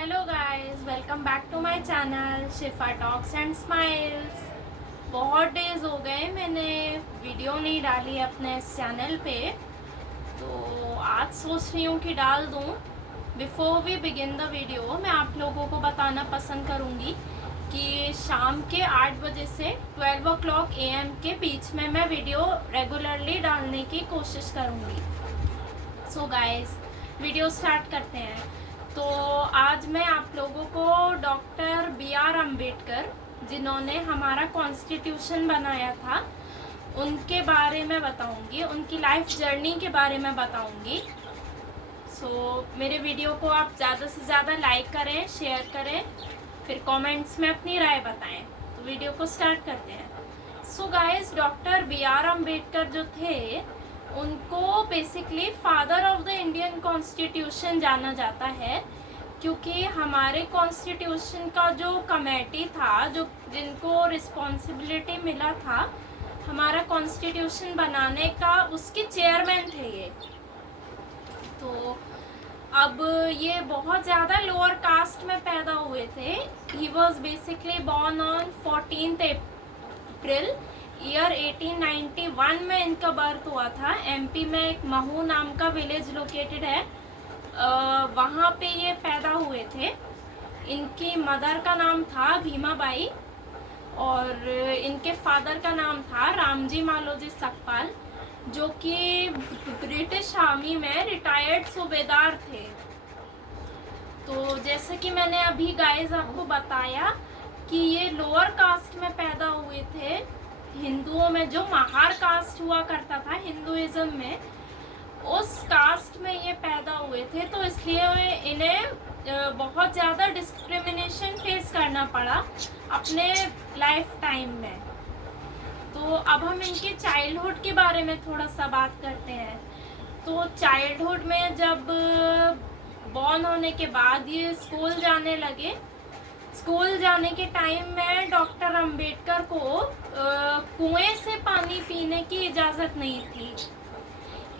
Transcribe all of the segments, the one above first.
Hello guys, welcome back to my channel Shifa talks and smiles. बहुत days हो गए मैंने वीडियो नहीं डाली अपने इस चैनल पे, तो आज सोच रही हूँ कि डाल दूँ। Before we begin the video, मैं आप लोगों को बताना पसंद करूँगी कि शाम के 8 बजे से 12 AM के बीच में मैं वीडियो रेगुलरली डालने की कोशिश करूँगी। सो गाइस, वीडियो स्टार्ट करते हैं। तो आज मैं आप लोगों को डॉक्टर BR अम्बेडकर, जिन्होंने हमारा कॉन्स्टिट्यूशन बनाया था, उनके बारे में बताऊंगी, उनकी लाइफ जर्नी के बारे में बताऊंगी। सो मेरे वीडियो को आप ज़्यादा से ज़्यादा लाइक करें, शेयर करें, फिर कमेंट्स में अपनी राय बताएं। तो वीडियो को स्टार्ट करते हैं। So guys, doctor BR Ambedkar जो थे, उनको basically father of the Indian constitution जाना जाता है, क्योंकि हमारे कॉन्स्टिट्यूशन का जो कमेटी था, जो जिनको रिस्पॉन्सिबिलिटी मिला था हमारा कॉन्स्टिट्यूशन बनाने का, उसके चेयरमैन थे ये। तो अब ये बहुत ज़्यादा लोअर कास्ट में पैदा हुए थे। He was basically born on 14 April year 1891 में इनका बर्थ हुआ था। MP में एक महू नाम का विलेज लोकेटेड है, वहाँ पे ये पैदा हुए थे। इनकी मदर का नाम था भीमाबाई और इनके फादर का नाम था रामजी मालोजी सकपाल, जो कि ब्रिटिश आर्मी में रिटायर्ड सूबेदार थे। तो जैसे कि मैंने अभी गाइस आपको बताया कि ये लोअर कास्ट में पैदा हुए थे। हिंदुओं में जो महार कास्ट हुआ करता था हिंदुइज्म में, उस कास्ट में ये पैदा हुए थे, तो इसलिए इन्हें बहुत ज़्यादा डिस्क्रिमिनेशन फेस करना पड़ा अपने लाइफ टाइम में। तो अब हम इनके चाइल्डहुड के बारे में थोड़ा सा बात करते हैं। तो चाइल्डहुड में जब बॉर्न होने के बाद ये स्कूल जाने लगे। स्कूल जाने के टाइम में डॉक्टर अम्बेडकर को कुएं से पानी पीने की इजाज़त नहीं थी।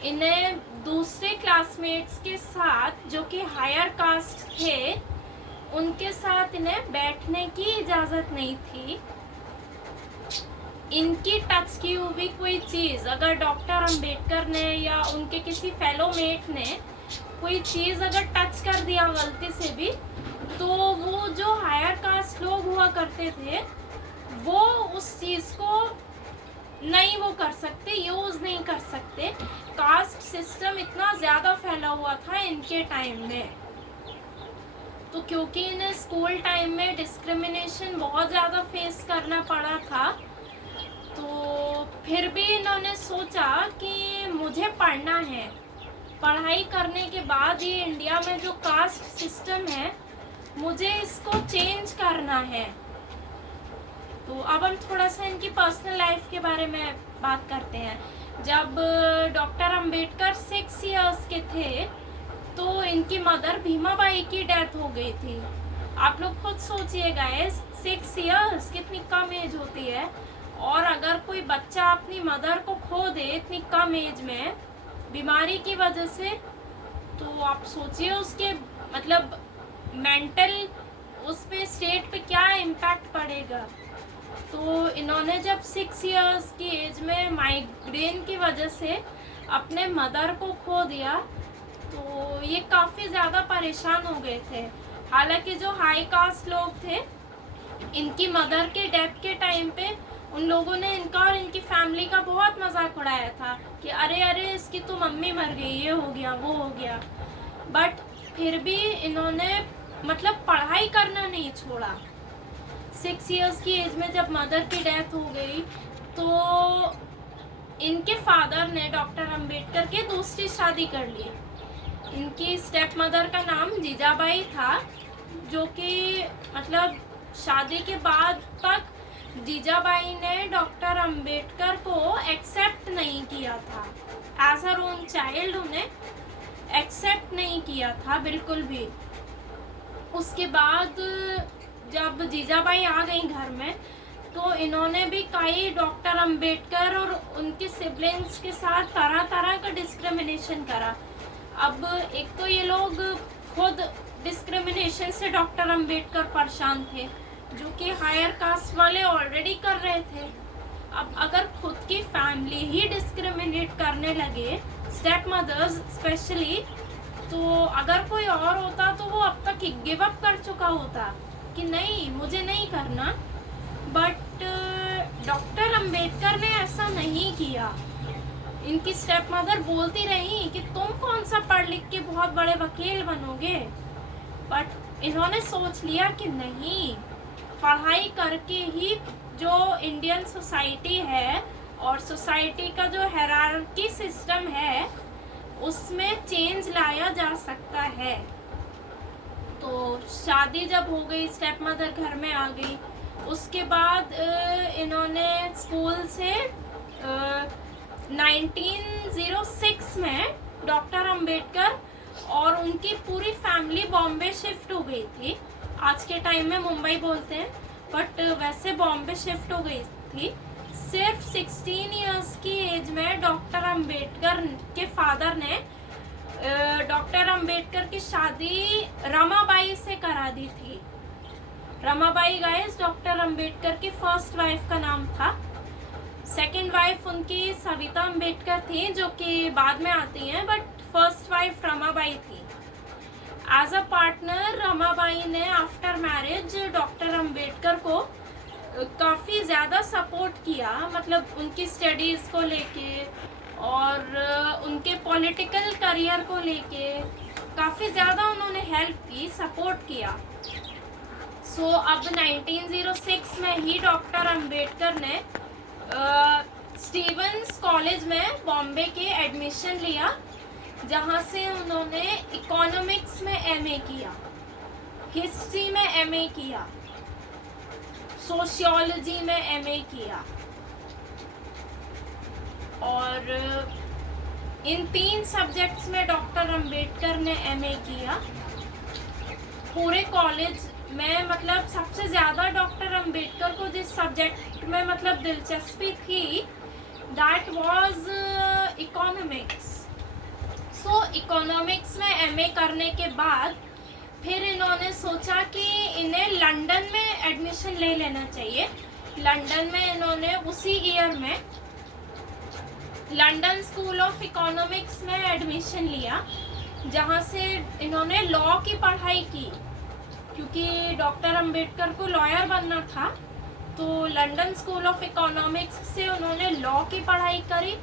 इन्हें दूसरे क्लासमेट्स के साथ, जो कि हायर कास्ट थे, उनके साथ इन्हें बैठने की इजाज़त नहीं थी। इनकी टच की हुई कोई चीज़ अगर डॉक्टर अम्बेडकर ने या उनके किसी फेलो मेट ने कोई चीज़ अगर टच कर दिया गलती से भी, तो वो जो हायर कास्ट लोग हुआ करते थे, वो उस चीज़ को नहीं वो कर सकते, यूज़ नहीं कर सकते। कास्ट सिस्टम इतना ज़्यादा फैला हुआ था इनके टाइम में। तो क्योंकि इन्हें स्कूल टाइम में डिस्क्रिमिनेशन बहुत ज़्यादा फेस करना पड़ा था, तो फिर भी इन्होंने सोचा कि मुझे पढ़ना है। पढ़ाई करने के बाद ये इंडिया में जो कास्ट सिस्टम है, मुझे इसको चेंज करना है। तो अब हम थोड़ा सा इनकी पर्सनल लाइफ के बारे में बात करते हैं। जब डॉक्टर अम्बेडकर 6 इयर्स के थे, तो इनकी मदर भीमाबाई की डेथ हो गई थी। आप लोग खुद सोचिए गाइस, 6 इयर्स कितनी कम एज होती है। और अगर कोई बच्चा अपनी मदर को खो दे इतनी कम एज में बीमारी की वजह से, तो आप सोचिए उसके मतलब मेंटल उस पे स्टेट पे क्या इम्पैक्ट पड़ेगा। तो इन्होंने जब 6 इयर्स की एज में माइग्रेन की वजह से अपने मदर को खो दिया, तो ये काफ़ी ज़्यादा परेशान हो गए थे। हालांकि जो हाई कास्ट लोग थे, इनकी मदर के डेथ के टाइम पे उन लोगों ने इनका और इनकी फैमिली का बहुत मजाक उड़ाया था कि अरे अरे इसकी तो मम्मी मर गई, ये हो गया वो हो गया। बट फिर भी इन्होंने मतलब पढ़ाई करना नहीं छोड़ा। 6 इयर्स की एज में जब मदर की डेथ हो गई, तो इनके फादर ने डॉक्टर अम्बेडकर के दूसरी शादी कर ली। इनकी स्टेप मदर का नाम जीजाबाई था, जो कि मतलब शादी के बाद तक जीजाबाई ने डॉक्टर अम्बेडकर को एक्सेप्ट नहीं किया था। एज हर ओन चाइल्ड उन्हें एक्सेप्ट नहीं किया था बिल्कुल भी। उसके बाद जब जीजाबाई आ गई घर में, तो इन्होंने भी कई डॉक्टर अम्बेडकर और उनके सिबलिंग्स के साथ तरह तरह का डिस्क्रिमिनेशन करा। अब एक तो ये लोग खुद डिस्क्रिमिनेशन से डॉक्टर अंबेडकर परेशान थे, जो कि हायर कास्ट वाले ऑलरेडी कर रहे थे। अब अगर खुद की फैमिली ही डिस्क्रिमिनेट करने लगे, स्टेप मदर्स स्पेशली, तो अगर कोई और होता तो वो अब तक गिव अप कर चुका होता कि नहीं, मुझे नहीं करना। बट डॉक्टर अंबेडकर ने ऐसा नहीं किया। इनकी स्टेप मदर बोलती रही कि तुम कौन सा पढ़ लिख के बहुत बड़े वकील बनोगे, बट इन्होंने सोच लिया कि नहीं, पढ़ाई करके ही जो इंडियन सोसाइटी है और सोसाइटी का जो हायरार्की सिस्टम है उसमें चेंज लाया जा सकता है। तो शादी जब हो गई, स्टेप मदर घर में आ गई, उसके बाद इन्होंने स्कूल से 1906 में डॉक्टर अंबेडकर और उनकी पूरी फैमिली बॉम्बे शिफ्ट हो गई थी। आज के टाइम में मुंबई बोलते हैं, बट वैसे बॉम्बे शिफ्ट हो गई थी। सिर्फ 16 इयर्स की एज में डॉक्टर अंबेडकर के फादर ने डॉक्टर अंबेडकर की शादी रमाबाई से करा दी थी। रमाबाई गाइस डॉक्टर अंबेडकर की फर्स्ट वाइफ का नाम था। सेकंड वाइफ उनकी सविता अंबेडकर थी, जो कि बाद में आती हैं, बट फर्स्ट वाइफ रमाबाई थी। एज अ पार्टनर रमाबाई ने आफ्टर मैरिज डॉक्टर अंबेडकर को काफ़ी ज़्यादा सपोर्ट किया, मतलब उनकी स्टडीज़ को लेके और उनके पॉलिटिकल करियर को लेके काफ़ी ज़्यादा उन्होंने हेल्प की, सपोर्ट किया। सो अब 1906 में ही डॉक्टर अंबेडकर ने स्टीवंस कॉलेज में बॉम्बे के एडमिशन लिया, जहाँ से उन्होंने इकोनॉमिक्स में एमए किया, हिस्ट्री में एमए किया, सोशियोलॉजी में एमए किया, और इन 3 सब्जेक्ट्स में डॉक्टर अंबेडकर ने एमए किया। पूरे कॉलेज में मतलब सबसे ज़्यादा डॉक्टर अंबेडकर को जिस सब्जेक्ट में मतलब दिलचस्पी थी, that was economics. So economics में एमए करने के बाद फिर इन्होंने सोचा कि इन्हें लंदन में एडमिशन ले लेना चाहिए। लंदन में इन्होंने उसी ईयर में लंदन स्कूल ऑफ इकोनॉमिक्स में एडमिशन लिया, जहाँ से इन्होंने लॉ की पढ़ाई की, क्योंकि डॉक्टर अंबेडकर को लॉयर बनना था। तो लंदन स्कूल ऑफ इकोनॉमिक्स से उन्होंने लॉ की पढ़ाई करी,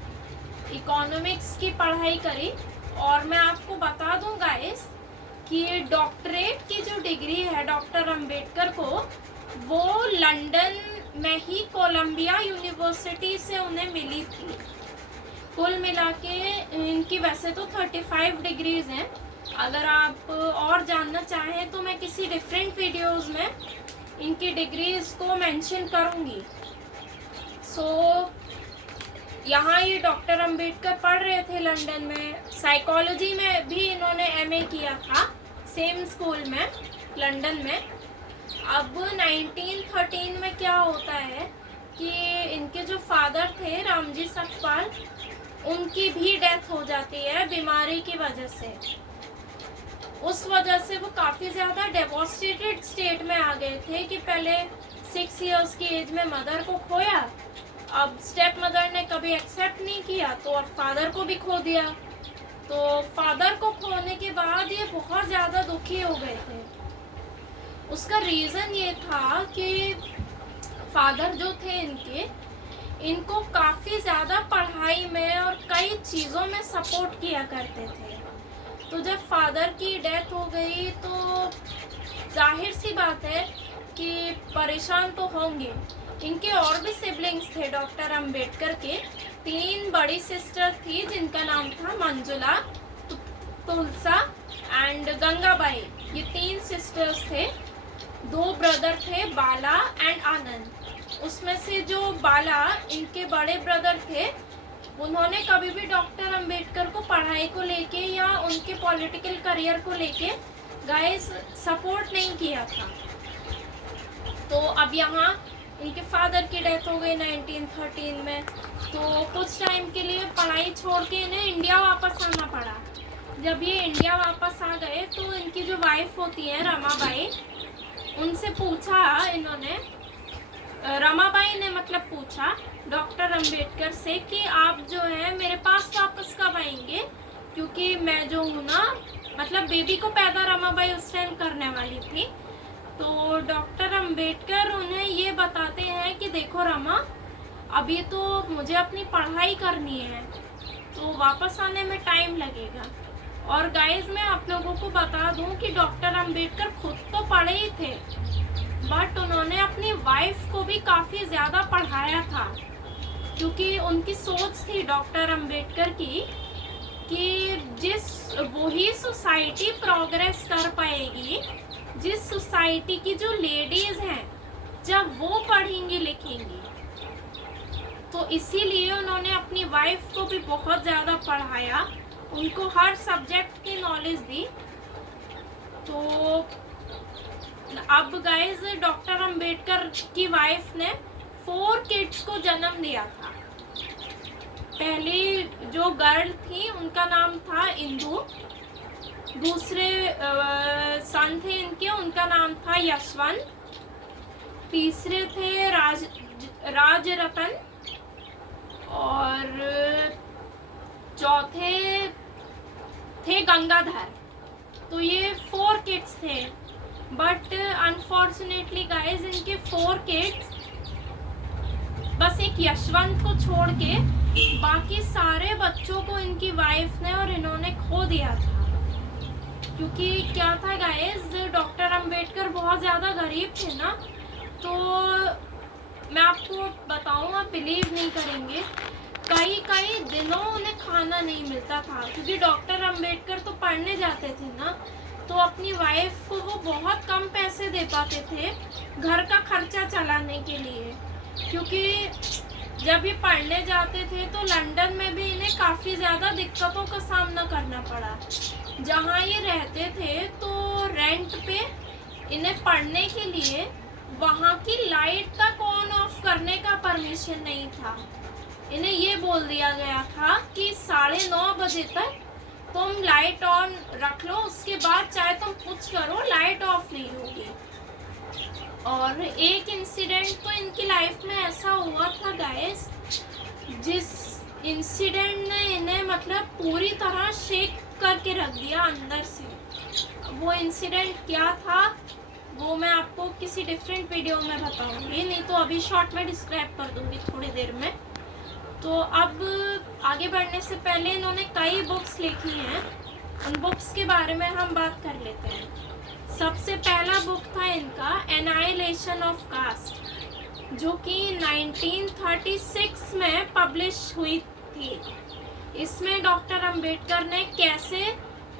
इकोनॉमिक्स की पढ़ाई करी। और मैं आपको बता दूं गाइस कि डॉक्टरेट की जो डिग्री है डॉक्टर अंबेडकर को, वो लंदन में ही कोलंबिया यूनिवर्सिटी से उन्हें मिली थी। कुल मिला के इनकी वैसे तो 35 डिग्रीज हैं। अगर आप और जानना चाहें तो मैं किसी डिफरेंट वीडियोस में इनकी डिग्रीज को मेंशन करूंगी। सो यहाँ ये डॉक्टर अंबेडकर पढ़ रहे थे लंदन में। साइकोलॉजी में भी इन्होंने एमए किया था, सेम स्कूल में लंदन में। अब 1913 में क्या होता है कि इनके जो फादर थे रामजी सकपाल, उनकी भी डेथ हो जाती है बीमारी की वजह से। उस वजह से वो काफ़ी ज़्यादा डेवोस्टेटेड स्टेट में आ गए थे कि पहले 6 इयर्स की एज में मदर को खोया, अब स्टेप मदर ने कभी एक्सेप्ट नहीं किया, तो अब फादर को भी खो दिया। तो फादर को खोने के बाद ये बहुत ज़्यादा दुखी हो गए थे। उसका रीज़न ये था कि फादर जो थे इनको काफ़ी ज़्यादा पढ़ाई में और कई चीज़ों में सपोर्ट किया करते थे। तो जब फादर की डेथ हो गई तो जाहिर सी बात है कि परेशान तो होंगे। इनके और भी सिबलिंग्स थे डॉक्टर अंबेडकर के। 3 बड़ी सिस्टर थी जिनका नाम था मंजुला, तुलसा एंड गंगाबाई। ये 3 सिस्टर्स थे। 2 ब्रदर थे, बाला एंड आनंद। उसमें से जो बाला इनके बड़े ब्रदर थे, उन्होंने कभी भी डॉक्टर अंबेडकर को पढ़ाई को लेके या उनके पॉलिटिकल करियर को लेके गाइस सपोर्ट नहीं किया था। तो अब यहाँ इनके फादर की डेथ हो गई 1913 में, तो कुछ टाइम के लिए पढ़ाई छोड़ के इन्हें इंडिया वापस आना पड़ा। जब ये इंडिया वापस आ गए तो इनकी जो वाइफ होती है रमाबाई, उनसे पूछा इन्होंने, रमाबाई ने मतलब पूछा डॉक्टर अंबेडकर से कि आप जो है मेरे पास वापस कब आएंगे, क्योंकि मैं जो हूँ ना, मतलब बेबी को पैदा रमाबाई उस टाइम करने वाली थी। तो डॉक्टर अंबेडकर उन्हें ये बताते हैं कि देखो रमा, अभी तो मुझे अपनी पढ़ाई करनी है, तो वापस आने में टाइम लगेगा। और गाइस मैं आप लोगों को बता दूं कि डॉक्टर अंबेडकर खुद तो पढ़े ही थे, बट उन्होंने अपनी वाइफ को भी काफ़ी ज़्यादा पढ़ाया था, क्योंकि उनकी सोच थी डॉक्टर अंबेडकर की कि वही सोसाइटी प्रोग्रेस कर पाएगी जिस सोसाइटी की जो लेडीज़ हैं जब वो पढ़ेंगी लिखेंगी। तो इसीलिए उन्होंने अपनी वाइफ को भी बहुत ज़्यादा पढ़ाया, उनको हर सब्जेक्ट की नॉलेज दी। तो अब गाइस डॉक्टर अंबेडकर की वाइफ ने 4 किड्स को जन्म दिया था। पहली जो गर्ल थी उनका नाम था इंदु, दूसरे सन थे इनके, उनका नाम था यशवंत, तीसरे थे राजरतन, और चौथे थे गंगाधर। तो ये 4 किड्स थे, बट अनफॉर्चुनेटली गाइस इनके 4 किड्स, बस एक यशवंत को छोड़ के बाकी सारे बच्चों को इनकी वाइफ ने और इन्होंने खो दिया था। क्योंकि क्या था गाइस, डॉक्टर अंबेडकर बहुत ज़्यादा गरीब थे ना, तो मैं आपको बताऊँ, आप बिलीव नहीं करेंगे, कई दिनों उन्हें खाना नहीं मिलता था, क्योंकि डॉक्टर अंबेडकर तो पढ़ने जाते थे ना, तो अपनी वाइफ को वो बहुत कम पैसे दे पाते थे घर का खर्चा चलाने के लिए। क्योंकि जब ये पढ़ने जाते थे तो लंदन में भी इन्हें काफ़ी ज़्यादा दिक्कतों का सामना करना पड़ा। जहाँ ये रहते थे तो रेंट पे इन्हें पढ़ने के लिए वहाँ की लाइट तक ऑन ऑफ करने का परमिशन नहीं था। इन्हें ये बोल दिया गया था कि 9:30 बजे तक तुम लाइट ऑन रख लो, उसके बाद चाहे तुम कुछ करो, लाइट ऑफ नहीं होगी। और एक इंसिडेंट तो इनकी लाइफ में ऐसा हुआ था गाइस, जिस इंसिडेंट ने इन्हें मतलब पूरी तरह शेक करके रख दिया अंदर से। वो इंसिडेंट क्या था वो मैं आपको किसी डिफरेंट वीडियो में बताऊंगी, नहीं तो अभी शॉर्ट में डिस्क्राइब कर दूंगी थोड़ी देर में। तो अब आगे बढ़ने से पहले इन्होंने कई बुक्स लिखी हैं, उन बुक्स के बारे में हम बात कर लेते हैं। सबसे पहला बुक था इनका एनाइलेशन ऑफ कास्ट, जो कि 1936 में पब्लिश हुई थी। इसमें डॉक्टर अंबेडकर ने कैसे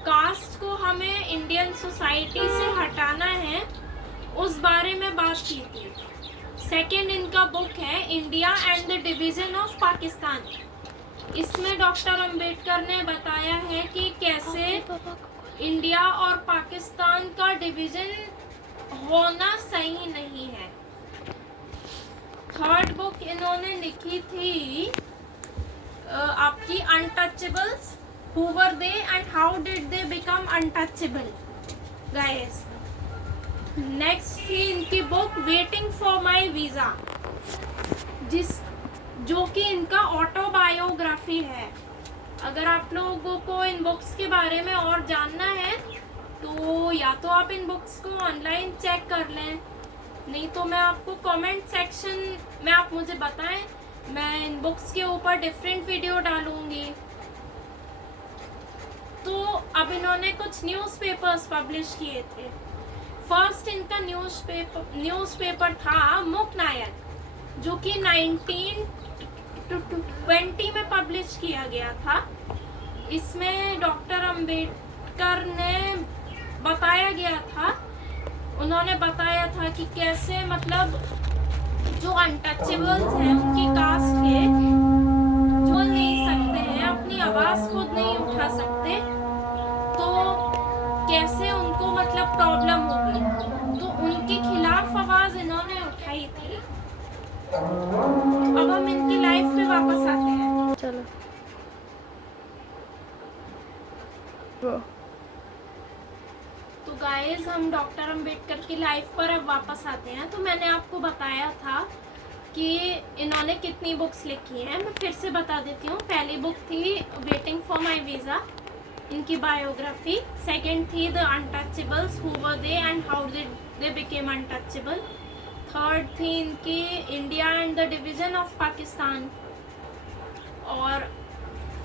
कास्ट को हमें इंडियन सोसाइटी से हटाना है उस बारे में बात की थी। सेकेंड इनका बुक है India and the division of Pakistan. इसमें डॉक्टर अंबेडकर ने बताया है कि कैसे इंडिया और पाकिस्तान का डिवीज़न होना सही नहीं है। थर्ड बुक इन्होंने लिखी थी आपकी untouchables, who were they and how did they become untouchable guys. Next थी इनकी book waiting for my visa, जो कि इनका ऑटोबायोग्राफी है। अगर आप लोगों को इन बुक्स के बारे में और जानना है तो या तो आप इन बुक्स को ऑनलाइन चेक कर लें, नहीं तो मैं आपको कमेंट सेक्शन में आप मुझे बताएं, मैं इन बुक्स के ऊपर डिफरेंट वीडियो डालूंगी। तो अब इन्होंने कुछ न्यूज़पेपर्स पब्लिश किए थे। फर्स्ट इनका न्यूज़पेपर था मुक नायक, जो कि 1920 में पब्लिश किया गया था। इसमें डॉक्टर अंबेडकर ने बताया गया था, उन्होंने बताया था कि कैसे मतलब जो अनटचेबल्स हैं उनकी कास्ट के, जो नहीं सकते हैं, अपनी आवाज़ खुद नहीं उठा सकते, तो कैसे उनको मतलब प्रॉब्लम होगी, तो उनके खिलाफ आवाज़ इन्होंने उठाई थी। अब हम इनकी लाइफ पे वापस आते हैं। चलो हम डॉक्टर अंबेडकर की लाइफ पर अब वापस आते हैं, तो मैंने आपको बताया था कि इन्होंने कितनी बुक्स लिखी हैं। मैं फिर से बता देती हूँ। पहली बुक थी वेटिंग फॉर माई वीज़ा, इनकी बायोग्राफी। सेकंड थी the untouchables, who were they and how they became untouchable. Third थी इनकी India and the division of Pakistan. और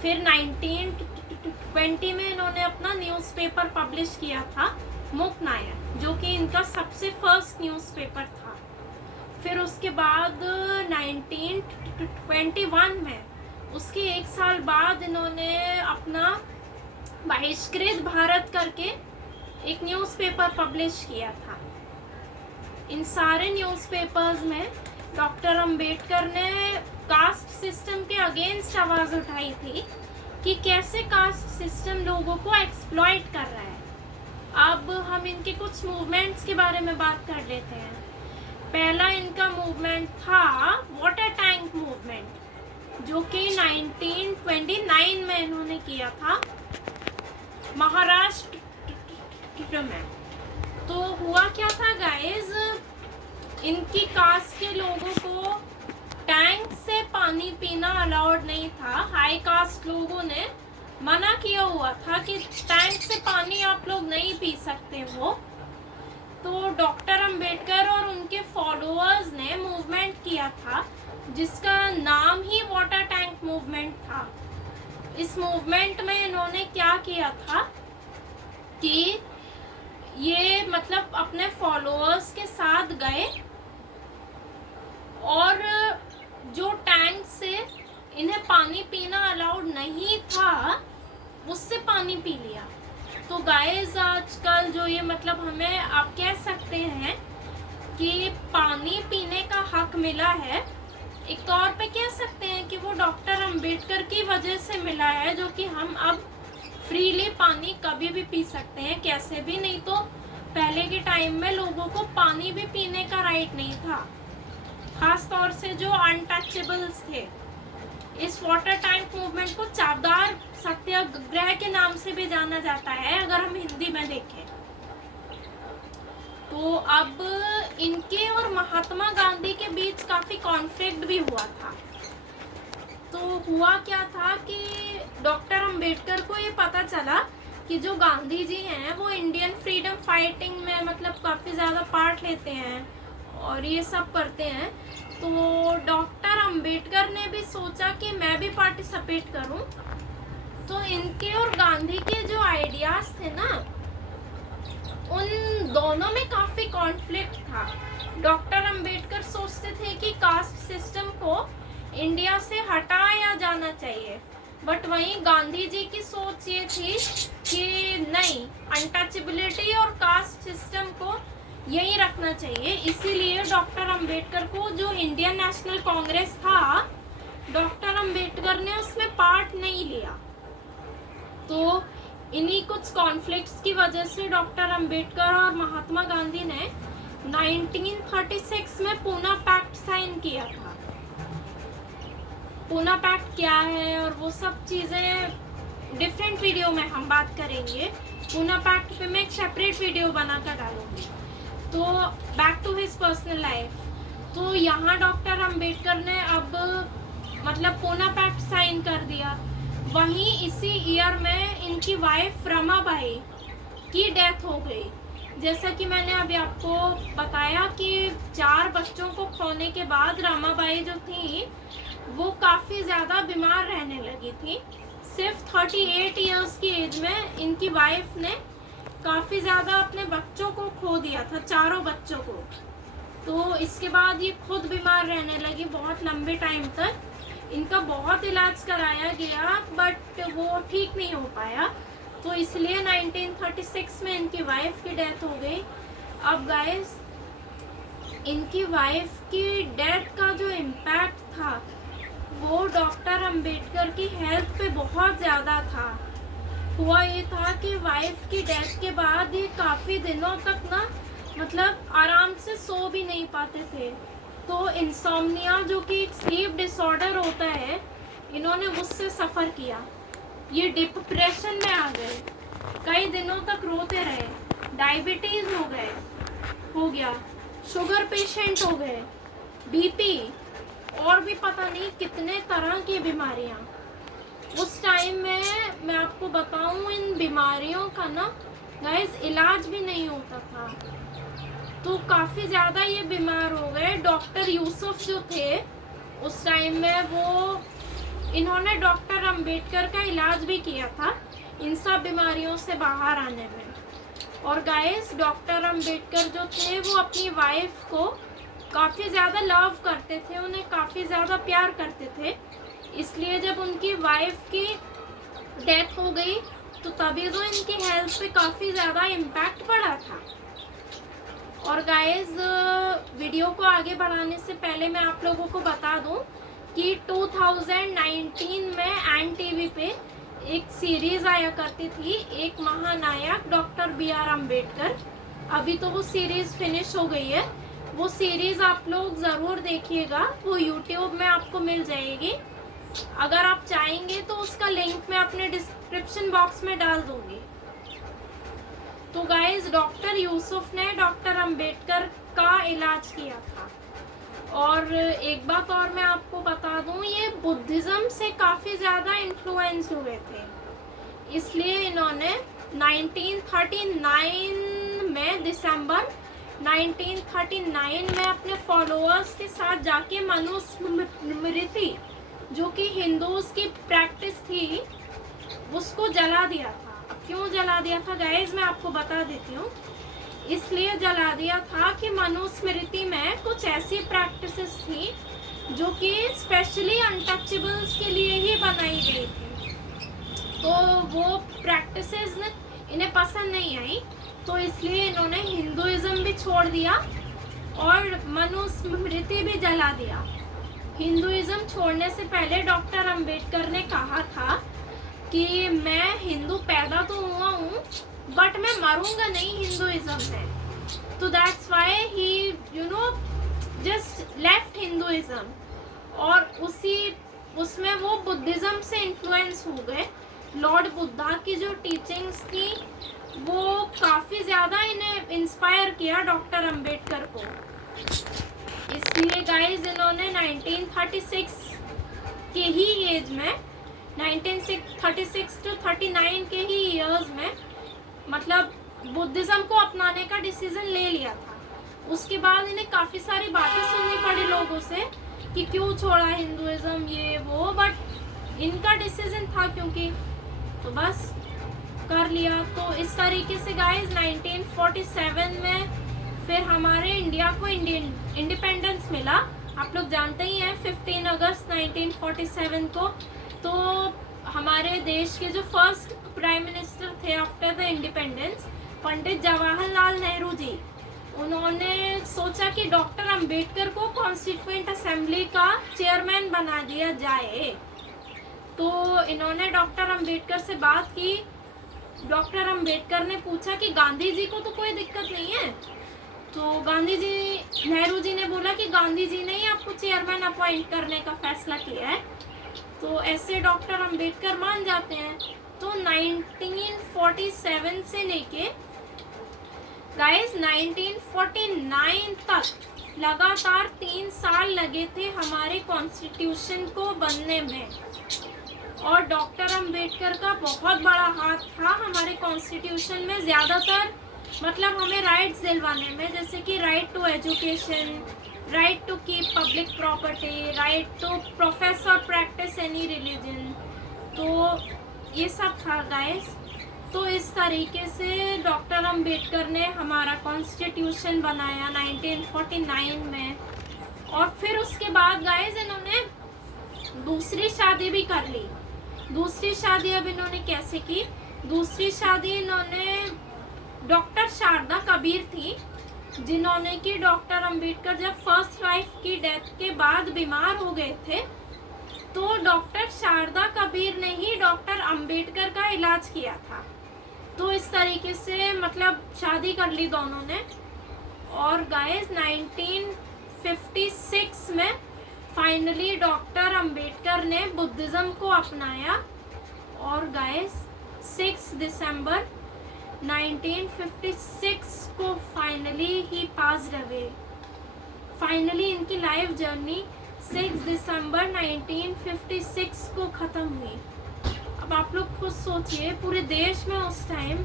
फिर 1920 में इन्होंने अपना न्यूज़पेपर पब्लिश किया था, मुकनायर, जो कि इनका सबसे फर्स्ट न्यूज़पेपर था। फिर उसके बाद 1921 में, उसके एक साल बाद, इन्होंने अपना बहिष्कृत भारत करके एक न्यूज़पेपर पब्लिश किया था। इन सारे न्यूज़पेपर्स में डॉक्टर अंबेडकर ने कास्ट सिस्टम के अगेंस्ट आवाज़ उठाई थी कि कैसे कास्ट सिस्टम लोगों को एक्सप्लॉइट कर रहा है। अब हम इनके कुछ मूवमेंट्स के बारे में बात कर लेते हैं। पहला इनका मूवमेंट था वाटर टैंक मूवमेंट, जो कि 1929 में इन्होंने किया था महाराष्ट्र में। तो हुआ क्या था गाइस, इनकी कास्ट के लोगों को टैंक से पानी पीना अलाउड नहीं था। हाई कास्ट लोगों ने मना किया हुआ था कि टैंक से पानी आप लोग नहीं पी सकते हो। तो डॉक्टर अंबेडकर और उनके फॉलोअर्स ने मूवमेंट किया था, जिसका नाम ही वाटर टैंक मूवमेंट था। इस मूवमेंट में इन्होंने क्या किया था कि ये मतलब अपने फॉलोअर्स के साथ गए और जो टैंक से इन्हें पानी पीना अलाउड नहीं था, उससे पानी पी लिया। तो गाइस, आजकल जो ये मतलब हमें आप कह सकते हैं कि पानी पीने का हक मिला है, एक तौर पे कह सकते हैं कि वो डॉक्टर अंबेडकर की वजह से मिला है, जो कि हम अब फ्रीली पानी कभी भी पी सकते हैं, कैसे भी। नहीं तो पहले के टाइम में लोगों को पानी भी पीने का राइट नहीं था, खास तौर से जो अनटचेबल्स थे। इस वाटर टैंक मूवमेंट को चवदार सत्याग्रह के नाम से भी जाना जाता है, अगर हम हिंदी में देखें तो। अब इनके और महात्मा गांधी के बीच काफ़ी कॉन्फ्लिक्ट भी हुआ था। तो हुआ क्या था कि डॉक्टर अंबेडकर को ये पता चला कि जो गांधी जी हैं वो इंडियन फ्रीडम फाइटिंग में मतलब काफ़ी ज़्यादा पार्ट लेते हैं और ये सब करते हैं। तो डॉक्टर अंबेडकर ने भी सोचा कि मैं भी पार्टिसिपेट करूं। तो इनके और गांधी के जो आइडियाज़ थे ना, उन दोनों में काफ़ी कॉन्फ्लिक्ट था। डॉक्टर अंबेडकर सोचते थे कि कास्ट सिस्टम को इंडिया से हटाया जाना चाहिए, बट वहीं गांधी जी की सोच ये थी कि नहीं, अनटचेबिलिटी और कास्ट सिस्टम को यही रखना चाहिए। इसीलिए डॉक्टर अंबेडकर को जो इंडियन नेशनल कांग्रेस था, डॉक्टर अंबेडकर ने उसमें पार्ट नहीं लिया। तो इन्हीं कुछ कॉन्फ्लिक्ट्स की वजह से डॉक्टर अंबेडकर और महात्मा गांधी ने 1936 में पूना पैक्ट साइन किया था। पूना पैक्ट क्या है और वो सब चीज़ें डिफरेंट वीडियो में हम बात करेंगे। पूना पैक्ट पे मैं एक सेपरेट वीडियो बना कर डालूंगी। तो back to his personal life. तो यहाँ डॉक्टर अंबेडकर ने अब मतलब पूना पैक्ट साइन कर दिया। वहीं इसी ईयर में इनकी वाइफ रमाबाई की डेथ हो गई। जैसा कि मैंने अभी आपको बताया कि 4 बच्चों को खोने के बाद रमाबाई जो थी वो काफ़ी ज़्यादा बीमार रहने लगी थी। सिर्फ 38 इयर्स की एज में इनकी वाइफ ने काफ़ी ज़्यादा अपने बच्चों को खो दिया था, 4 बच्चों को। तो इसके बाद ये खुद बीमार रहने लगी बहुत लंबे टाइम तक। इनका बहुत इलाज कराया गया बट वो ठीक नहीं हो पाया। तो इसलिए 1936 में इनकी वाइफ की डेथ हो गई। अब गाइस, इनकी वाइफ की डेथ का जो इम्पैक्ट था वो डॉक्टर अंबेडकर की हेल्थ पे बहुत ज़्यादा था। हुआ ये था कि वाइफ की डेथ के बाद ये काफ़ी दिनों तक ना मतलब आराम से सो भी नहीं पाते थे। तो इंसोम्निया, जो कि एक स्लीप डिसऑर्डर होता है, इन्होंने उससे सफ़र किया। ये डिप्रेशन में आ गए, कई दिनों तक रोते रहे। डायबिटीज हो गया, शुगर पेशेंट हो गए, बीपी, और भी पता नहीं कितने तरह की बीमारियां। उस टाइम में मैं आपको बताऊं, इन बीमारियों का ना गाइस इलाज भी नहीं होता था, तो काफ़ी ज़्यादा ये बीमार हो गए। डॉक्टर यूसुफ जो थे उस टाइम में, वो इन्होंने डॉक्टर अंबेडकर का इलाज भी किया था इन सब बीमारियों से बाहर आने में। और गाइस डॉक्टर अंबेडकर जो थे वो अपनी वाइफ को काफ़ी ज़्यादा लव करते थे, उन्हें काफ़ी ज़्यादा प्यार करते थे। इसलिए जब उनकी वाइफ की डेथ हो गई तो तभी तो इनकी हेल्थ पे काफ़ी ज़्यादा इम्पैक्ट पड़ा था। और गाइस वीडियो को आगे बढ़ाने से पहले मैं आप लोगों को बता दूं कि 2019 में एन टीवी पे एक सीरीज़ आया करती थी, एक महानायक डॉक्टर बी.आर. अम्बेडकर। अभी तो वो सीरीज़ फिनिश हो गई है। वो सीरीज़ आप लोग ज़रूर देखिएगा, वो यूट्यूब में आपको मिल जाएगी। अगर आप चाहेंगे तो उसका लिंक मैं अपने डिस्क्रिप्शन बॉक्स में डाल दूंगी। तो गाइस डॉक्टर यूसुफ ने डॉक्टर अंबेडकर का इलाज किया था। और एक बात और मैं आपको बता दूं, ये बुद्धिज़्म से काफ़ी ज़्यादा इन्फ्लुएंस हुए थे, इसलिए इन्होंने 1939 में, दिसंबर 1939 में अपने फॉलोअर्स के साथ जाके मनुस्मृति, जो कि हिंदूज की प्रैक्टिस थी, उसको जला दिया था। क्यों जला दिया था गाइस, मैं आपको बता देती हूँ। इसलिए जला दिया था कि मनुस्मृति में कुछ ऐसी प्रैक्टिसेस थी जो कि स्पेशली अनटचेबल्स के लिए ही बनाई गई थी, तो वो प्रैक्टिसेस इन्हें पसंद नहीं आई, तो इसलिए इन्होंने हिंदुइज्म भी छोड़ दिया और मनुस्मृति भी जला दिया। हिंदुइज्म छोड़ने से पहले डॉक्टर अंबेडकर ने कहा था कि मैं हिंदू पैदा तो हुआ हूँ बट मैं मरूंगा नहीं हिंदुइज्म में, तो that's why he just left Hinduism. और उसमें वो बुद्धिज़्म से इन्फ्लुएंस हो गए। लॉर्ड बुद्धा की जो टीचिंग्स थी वो काफ़ी ज़्यादा इन्हें इंस्पायर किया डॉक्टर अंबेडकर को। इसलिए गाइस इन्होंने 1936 के ही एज में, 1936 to 39 के ही ईयर्स में, मतलब बुद्धिज़्म को अपनाने का डिसीजन ले लिया था। उसके बाद इन्हें काफ़ी सारी बातें सुननी पड़ी लोगों से कि क्यों छोड़ा हिंदुइज्म, ये वो, बट इनका डिसीजन था क्योंकि, तो बस कर लिया। तो इस तरीके से गाइस 1947 में फिर हमारे इंडिया को इंडिपेंडेंस मिला। आप लोग जानते ही हैं 15 अगस्त 1947 को। तो हमारे देश के जो फर्स्ट प्राइम मिनिस्टर थे after the independence, Pandit Jawaharlal Nehru ji, उन्होंने सोचा कि डॉक्टर अंबेडकर को कॉन्स्टिट्यूएंट असेंबली का चेयरमैन बना दिया जाए। तो इन्होंने डॉक्टर अंबेडकर से बात की। डॉक्टर अंबेडकर ने पूछा कि गांधी जी को तो कोई दिक्कत नहीं है, तो नेहरू जी ने बोला कि गांधी जी ने ही आपको चेयरमैन अपॉइंट करने का फैसला किया है। तो ऐसे डॉक्टर अंबेडकर मान जाते हैं। तो 1947 से लेके गाइस 1949 तक लगातार 3 साल लगे थे हमारे कॉन्स्टिट्यूशन को बनने में, और डॉक्टर अंबेडकर का बहुत बड़ा हाथ था हमारे कॉन्स्टिट्यूशन में। ज़्यादातर मतलब हमें राइट्स दिलवाने में, जैसे कि right to education, right to keep public property, right to profess और प्रैक्टिस एनी रिलीजन, तो ये सब था गाइस। तो इस तरीके से डॉक्टर अंबेडकर ने हमारा कॉन्स्टिट्यूशन बनाया 1949 में। और फिर उसके बाद गाइस इन्होंने दूसरी शादी भी कर ली। दूसरी शादी अब इन्होंने कैसे की? दूसरी शादी इन्होंने डॉक्टर शारदा कबीर थी, जिन्होंने कि डॉक्टर अंबेडकर जब फर्स्ट वाइफ की डेथ के बाद बीमार हो गए थे, तो डॉक्टर शारदा कबीर ने ही डॉक्टर अंबेडकर का इलाज किया था। तो इस तरीके से मतलब शादी कर ली दोनों ने। और गाइस 1956 में फाइनली डॉक्टर अंबेडकर ने बुद्धिज़्म को अपनाया। और गाइस 6 दिसंबर 1956 को finally he passed away. Finally इनकी लाइफ जर्नी 6 दिसंबर 1956 को ख़त्म हुई। अब आप लोग खुद सोचिए पूरे देश में उस टाइम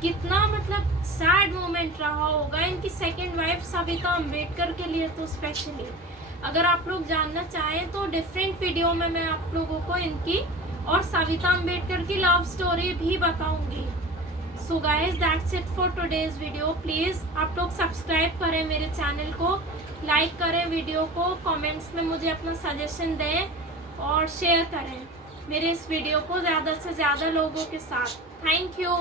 कितना मतलब सैड मोमेंट रहा होगा इनकी सेकंड वाइफ सविता अम्बेडकर के लिए तो स्पेशली। अगर आप लोग जानना चाहें तो डिफरेंट वीडियो में मैं आप लोगों को इनकी और सविता अम्बेडकर की लव स्टोरी भी बताऊंगी। So guys that's it for today's video. Please आप लोग सब्सक्राइब करें मेरे चैनल को, लाइक करें वीडियो को, कमेंट्स में मुझे अपना सजेशन दें और शेयर करें मेरे इस वीडियो को ज़्यादा से ज़्यादा लोगों के साथ। Thank you.